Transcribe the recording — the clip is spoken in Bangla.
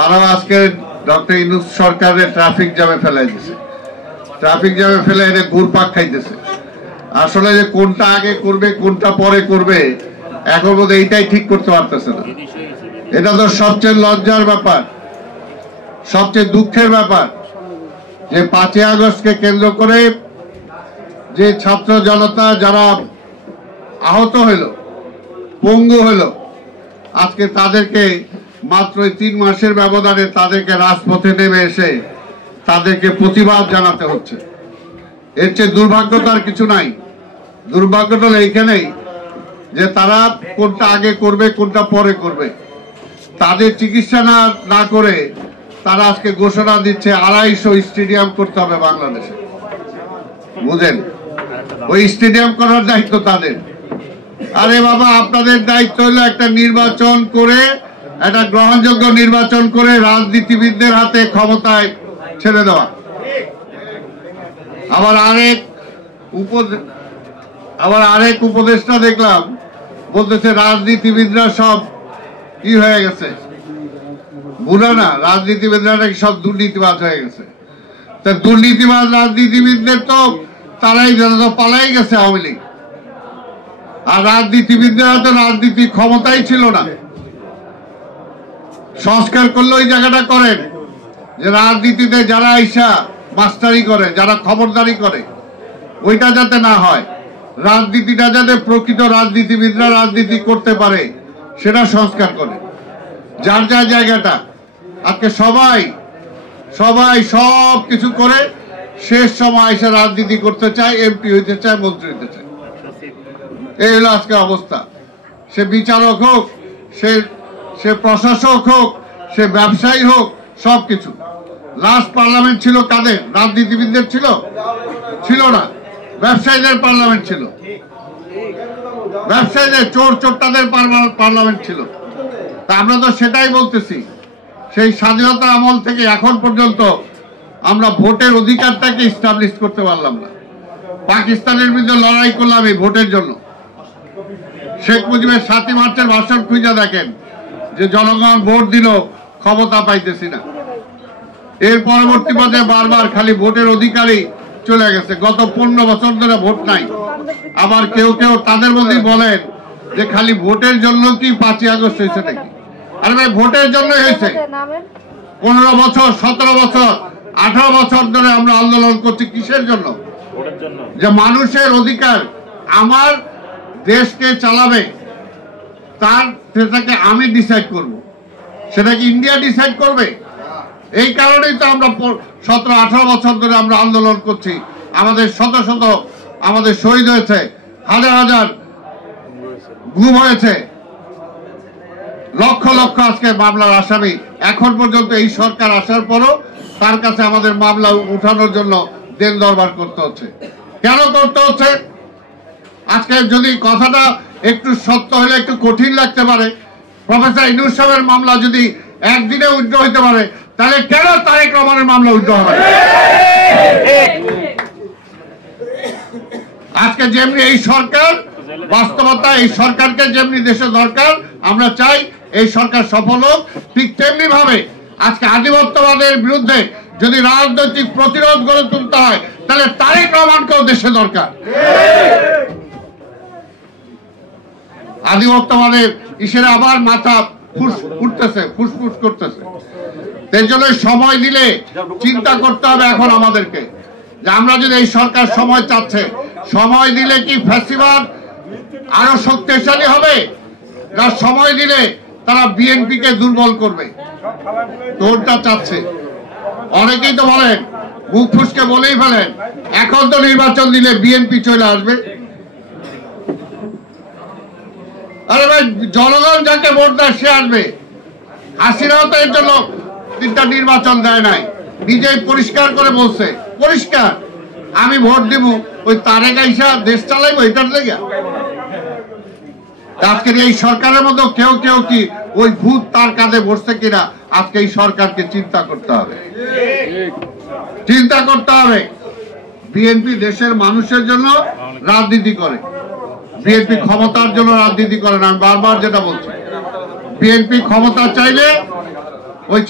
তারাও আজকে ডক্টর ইউনূস সরকারের ট্রাফিক জ্যামে ফেলাই দিছে, ট্রাফিক জ্যামে ফেলে এনে ঘুরপাক খাইতেছে। আসলে যে কোনটা আগে করবে কোনটা পরে করবে এখন বোধ এইটাই ঠিক করতে পারতেছে না। এটা তো সবচেয়ে লজ্জার ব্যাপার, সবচেয়ে দুঃখের ব্যাপার যে 5ই আগস্টকে কেন্দ্র করে যে ছাত্র জনতা যারা আহত হইল, পঙ্গু হইল, আজকে তাদেরকে মাত্র 3 মাসের ব্যবধানে তাদেরকে রাজপথে নেমে এসে তাদেরকে প্রতিবাদ জানাতে হচ্ছে। এর চেয়ে দুর্ভাগ্যতার কিছু নাই। দুর্ভাগ্যটা এইখানেই যে তারা কোনটা আগে করবে কোনটা পরে করবে। তাদের চিকিৎসা না করে তারা আজকে ঘোষণা দিচ্ছে 250 স্টেডিয়াম করতে হবে বাংলাদেশে। বুঝেন, ওই স্টেডিয়াম করার দায়িত্ব তাদের। আরে বাবা, আপনাদের দায়িত্ব হলো একটা নির্বাচন করে, একটা গ্রহণযোগ্য নির্বাচন করে রাজনীতিবিদদের হাতে ক্ষমতায় ছেড়ে দেওয়া। আবার আরেক উপদেষ্টা দেখলাম বলতেছে রাজনীতিবিদরা সব কি হয়ে গেছে, বুঝা না, রাজনীতিবিদরা নাকি সব দুর্নীতিবাজ হয়ে গেছে। তা দুর্নীতিবাজ রাজনীতিবিদদের তো তারাই পালাই গেছে আওয়ামী লীগ, আর রাজনীতিবিদরা তো রাজনীতি ক্ষমতাই ছিল না। সংস্কার করলে ওই জায়গাটা করেন যে রাজনীতিতে যারা আইসা মাস্টারি করে, যারা খবরদারি করে, ওইটা যাতে না হয়, রাজনীতিটা যাতে প্রকৃত রাজনীতিবিদরা রাজনীতি করতে পারে সেটা সংস্কার করে। যার যার জায়গাটা আজকে সবাই সব কিছু করে শেষ সময় এসে রাজনীতি করতে চায়, এমপি হইতে চায়, মন্ত্রী হইতে চায়। এই হলো আজকে অবস্থা। সে বিচারক হোক, সে প্রশাসক হোক, সে ব্যবসায়ী হোক, সবকিছু। লাস্ট পার্লামেন্ট ছিল কাদের? রাজনীতিবিদদের ছিল না, ব্যবসায়ীদের পার্লামেন্ট ছিল। ব্যবসায়ীদের চোরটাদের পার্লামেন্ট ছিল। তা আমরা তো সেটাই বলতেছি, সেই স্বাধীনতা আমল থেকে এখন পর্যন্ত আমরা ভোটের অধিকারটাকে ইস্টাবলিশ করতে পারলাম না। পাকিস্তানের বিরুদ্ধে লড়াই করলাম এই ভোটের জন্য। শেখ মুজিবের 7ই মার্চের ভাষণ খুঁজে দেখেন যে জনগণ ভোট দিল, ক্ষমতা পাইতেছি না। এর পরবর্তী পর্যায়ে বারবার খালি ভোটের অধিকারই চলে গেছে। গত 15 বছর ধরে ভোট নাই। আবার কেউ তাদের মধ্যেই বলেন যে খালি ভোটের জন্য কি 5ই আগস্ট হয়েছে নাকি? আরে ভাই, ভোটের জন্যই হয়েছে। 15 বছর, 17 বছর, 18 বছর ধরে আমরা আন্দোলন করছি কিসের জন্য? যে মানুষের অধিকার, আমার দেশকে চালাবে সেটাকে আমি ডিসাইড করব, সেটা কি ইন্ডিয়া ডিসাইড করবে? এই কারণেই তো আমরা 17-18 বছর ধরে আমরা আন্দোলন করছি। আমাদের শত আমাদের শহীদ হয়েছে, হাজার গুম হয়েছে, লক্ষ আজকে মামলার আসামি। এখন পর্যন্ত এই সরকার আসার পরও তার কাছে আমাদের মামলা উঠানোর জন্য দেন দরবার করতে হচ্ছে। কেন করতে হচ্ছে? আজকে যদি কথাটা একটু সত্য হলে একটু কঠিন লাগতে পারে, প্রফেসর ইউনূস সাহেবের মামলা যদি একদিনে উইথড্র হইতে পারে, তাহলে কেন তারেক রহমানের মামলা উইথড্র হবে? আজকে যেমনি এই সরকার বাস্তবতা, এই সরকারকে যেমনি দেশে দরকার, আমরা চাই এই সরকার সফল হোক। ঠিক তেমনি ভাবে আজকে আধিপত্যবাদের বিরুদ্ধে যদি রাজনৈতিক প্রতিরোধ গড়ে তুলতে হয়, তাহলে তারেক রহমানকেও দেশে দরকার। আধিপত্যবাদের ইসের আবার মাথা ফুসফুস করতেছে। এর জন্য সময় দিলে চিন্তা করতে হবে এখন আমাদেরকে যে আমরা যদি এই সরকার সময় চাচ্ছে, সময় দিলে কি ফ্যাসিবাদ আরো শক্তিশালী হবে, না সময় দিলে তারা বিএনপি কে দুর্বল করবে? কোনটা চাচ্ছে? অনেকেই তো বলেন, মুখ ফুসকে বলেই ফেলেন, এখন তো নির্বাচন দিলে বিএনপি চলে আসবে। আরে ভাই, জনগণ যাকে ভোট দেয় সে আসবে। হাসিনাও তো এর জন্য 3টা নির্বাচন দেয় নাই, নিজেই পরিষ্কার করে বলছে, পরিষ্কার আমি ভোট দিব ওই তারেক আইসা দেশ চালাইবো, এটার জায়গা। আজকের এই সরকারের মধ্যে কেউ কি ওই ভূত তার কাঁধে বসছে কিনা, আজকে এই সরকারকে চিন্তা করতে হবে। বিএনপি দেশের মানুষের জন্য রাজনীতি করে, বিএনপি ক্ষমতার জন্য রাজনীতি করে না। আমি বারবার যেটা বলছি, বিএনপি ক্ষমতা চাইলে ওই